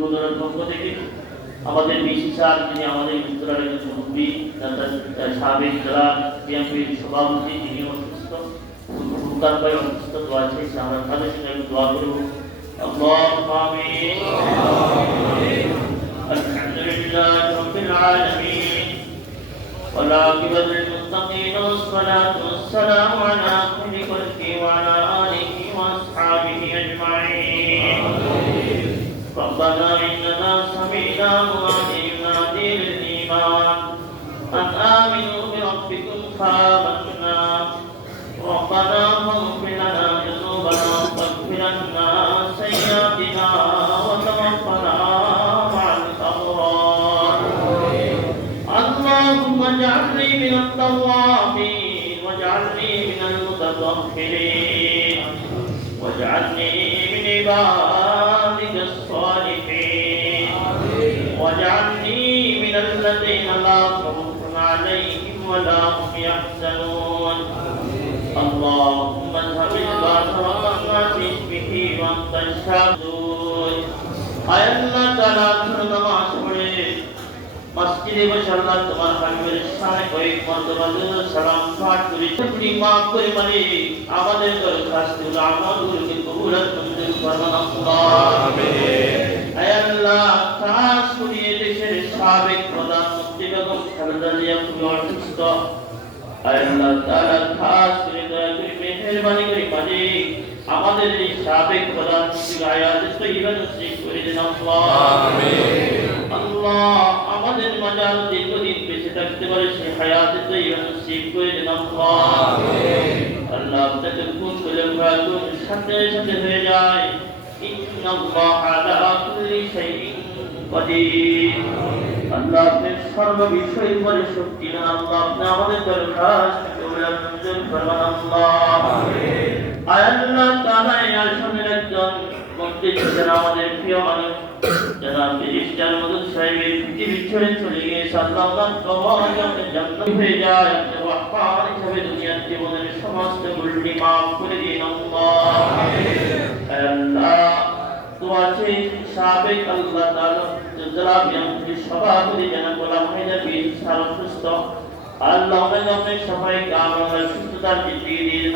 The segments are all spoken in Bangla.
পূর্বদলের পক্ষ থেকে আমাদের বিসি স্যার যিনি আমাদের উত্তরার একজন মুরব্বী তার সাবেক জেলা বিএনপির সভাপতি তিনি অসুস্থ সুলতান ভাই অসুস্থ দোয়া চাইছে আমরা তাদের সঙ্গে একটু দোয়া করবো اللهم آمين الحمد لله رب العالمين والعاقبة للمتقين والصلاة والسلام على خير خلقه وعلى آله وأصحابه أجمعين ربنا إننا سمعنا منادي ينادي للإيمان أن آمنوا بربكم فآمنا. ربنا فاغفر لنا ذنوبنا واغفر لنا سيئاتنا وتوفنا مع الأبرار. اللهم اجعلني من التوابين واجعلني من المتطهرين. واجعلني من عبادك الذين لا خوف عليهم ولا هم يحزنون اللهم اذهب الباس وقنا في اسمه وانت الشهدون আয় আল্লাহ তাআলা আপনার নামাজ পড়ে মসজিদে বসে আল্লাহ তোমার হাবিবের সামনে কয়েক মর্তবা সালাম পাঠ করে তুমি মাফ করে মানে আমাদের দরখাস্ত গুলো আমলগুলোকে কবুল আর মঞ্জুর ফরমান আল্লাহ আমিন সাবেক প্রধানমন্ত্রী আয়াত তৈবা নসিব করে দেন আল্লাহ। আল্লাহ আমাদের মাঝে আরও দীর্ঘদিন বেঁচে থাকতে পারে সে হায়াতে তৈবা নসিব করে দেন আল্লাহ। আল্লাহ আপনাকে খুন করে গুণ সাথে সাথে হয়ে যায়। ইন্নাল্লাহ আলা কুল্লি শাইইন কাদির। আল্লাহ আপনি সর্ব বিষয় পরে শক্তি আল্লাহ। আপনি আমাদের দরখাস্ত কবুল মঞ্জুর ফরমান আল্লাহ। আয় আল্লাহ তাআলা এই আসনের একজন মন্ত্রী ছিলেন আমাদের প্রিয় মানুষ যারা মিনিস্টার মদন সাহেবের পৃথিবী ছেড়ে চলে আল্লাহ তার কবর আপনি জান্নাত হয়ে যায় আপনি রহমান হিসাবে দুনিয়ার জীবনের সমস্ত দিয়ে দিন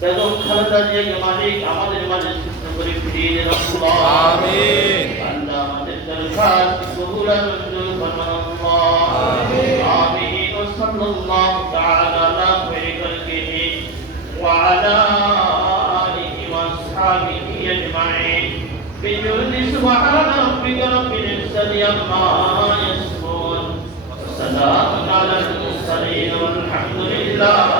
বেগম খালেদা জিয়াকে মালিক আমাদের মাঝে সুস্থ করে ফিরিয়ে দেন আমিন আল্লাহ আমাদের দরকার কবুলান মঞ্জুর ফরমান আমিন আমিন সাল্লাল্লাহু তাআলা আলা খাইরি খালকিহি ওয়া আলা আলিহি ওয়া আসহাবিহি আজমাইন বিজুল সুবহান রাব্বিকা রাব্বিল ইজ্জাতি আম্মা ইয়াসিফুন সালামুন আলাল মুরসালিন ওয়াল হামদুলিল্লাহ